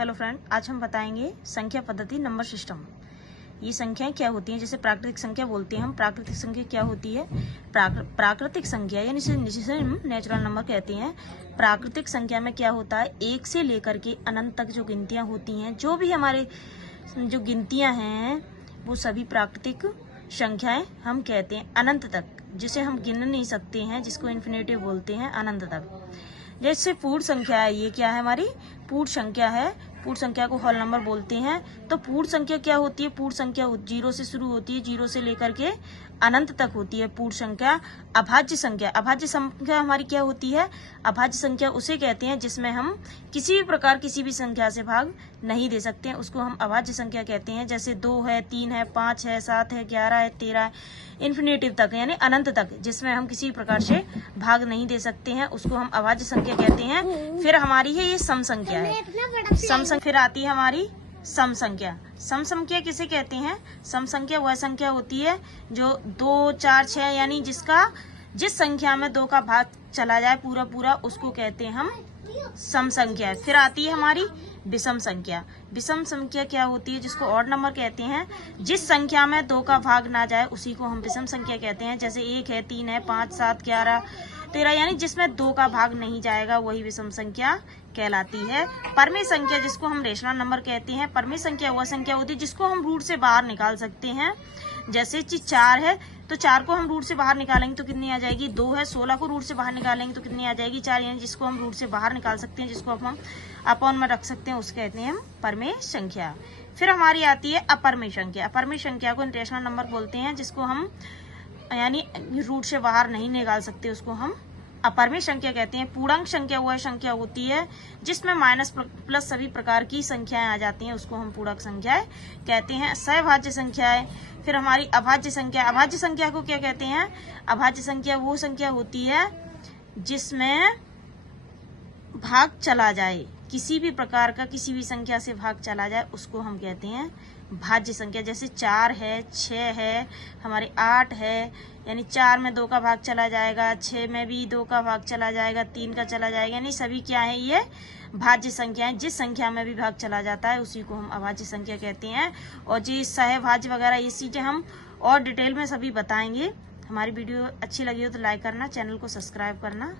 Hello friend, आज हम बताएंगे संख्या पद्धति नंबर सिस्टम। ये संख्याएं क्या होती हैं, जैसे प्राकृतिक संख्या बोलते हैं हम। प्राकृतिक संख्या क्या होती है? प्राकृतिक संख्या यानी जिसे हम नेचुरल नंबर कहते हैं। प्राकृतिक संख्या में क्या होता है, 1 से लेकर के अनंत तक जो गिनतियां होती हैं, जो भी हमारे जो गिनतियां हैं वो सभी प्राकृतिक संख्याएं हम कहते हैं। अनंत तक, जिसे हम गिन नहीं सकते हैं, जिसको इन्फिनिटिव बोलते हैं, अनंत तक। जैसे पूर्ण संख्या है, ये क्या है हमारी पूर्ण संख्या है। पूर्ण संख्या को होल नंबर बोलते हैं। तो पूर्ण संख्या क्या होती है? पूर्ण संख्या 0 से शुरू होती है, 0 से लेकर के अनंत तक होती है पूर्ण संख्या। अभाज्य संख्या, अभाज्य संख्या हमारी क्या होती है? अभाज्य संख्या उसे कहते हैं जिसमें हम किसी भी प्रकार किसी भी संख्या से भाग नहीं दे सकते हैं, उसको हम अभाज्य संख्या कहते हैं। जैसे 2 है, 3 है, 5 है, 7 है, 11 है, 13 है, इन्फिनिटिव तक यानी अनंत तक, जिसमें हम किसी प्रकार से भाग नहीं दे सकते हैं, उसको हम अभाज्य संख्या कहते हैं। फिर हमारी है ये सम संख्या है। फिर आती है हमारी सम संख्या। सम संख्या किसे कहते हैं? सम संख्या वह संख्या होती है जो 2, 4, 6 यानी जिस संख्या में 2 का भाग चला जाए पूरा पूरा, उसको कहते हैं हम सम संख्या। फिर आती है हमारी विषम संख्या। विषम संख्या क्या होती है? जिसको ऑड नंबर कहते हैं। जिस संख्या में 2 का भाग ना जाए उसी को हम विषम संख्या कहते हैं। जैसे 1 है, 3 है, 5, 7, 11, 13 यानी जिसमें 2 का भाग नहीं जाएगा वही विषम संख्या कहलाती है। परमेय संख्या, जिसको हम रेशनल नंबर कहते हैं। परमेय संख्या वह संख्या होती है जिसको हम रूट से बाहर निकाल सकते हैं। जैसे 4 है तो 4 को हम रूट से बाहर निकालेंगे तो कितनी आ जाएगी? 2 है, 16 को रूट से बाहर निकालेंगे तो कितनी आ जाएगी? 4 यानी जिसको हम रूट से बाहर निकाल सकते हैं, जिसको हम अपॉन में रख सकते हैं, उसके कहते हैं हम परमेय संख्या। फिर हमारी आती है अपरमेय संख्या। अपरमेय संख्या को रेशनल नंबर बोलते हैं, जिसको हम यानी रूट से बाहर नहीं निकाल सकते, उसको हम अपरमेय संख्या कहते हैं। पूर्णांक संख्या वह संख्या होती है जिसमें माइनस प्लस सभी प्रकार की संख्याएं आ जाती हैं, उसको हम पूरक संख्याएं कहते हैं। सहभाज्य संख्याएं। फिर हमारी अभाज्य संख्या। अभाज्य संख्या को क्या कहते हैं? अभाज्य संख्या वो संख्या होती है जिसमें भाग चला जाए, किसी भी प्रकार का किसी भी संख्या से भाग चला जाए, उसको हम कहते हैं भाज्य संख्या। जैसे 4 है, 6 है, हमारे 8 है, यानी 4 में 2 का भाग चला जाएगा, 6 में भी 2 का भाग चला जाएगा, 3 का चला जाएगा, यानी सभी क्या है? ये भाज्य संख्या है। जिस संख्या में भी भाग चला जाता है उसी को हम अभाज्य संख्या कहते हैं। और जी सहभाज्य वगैरह ये चीजें हम और डिटेल में सभी बताएंगे। हमारी वीडियो अच्छी लगी हो तो लाइक करना, चैनल को सब्सक्राइब करना।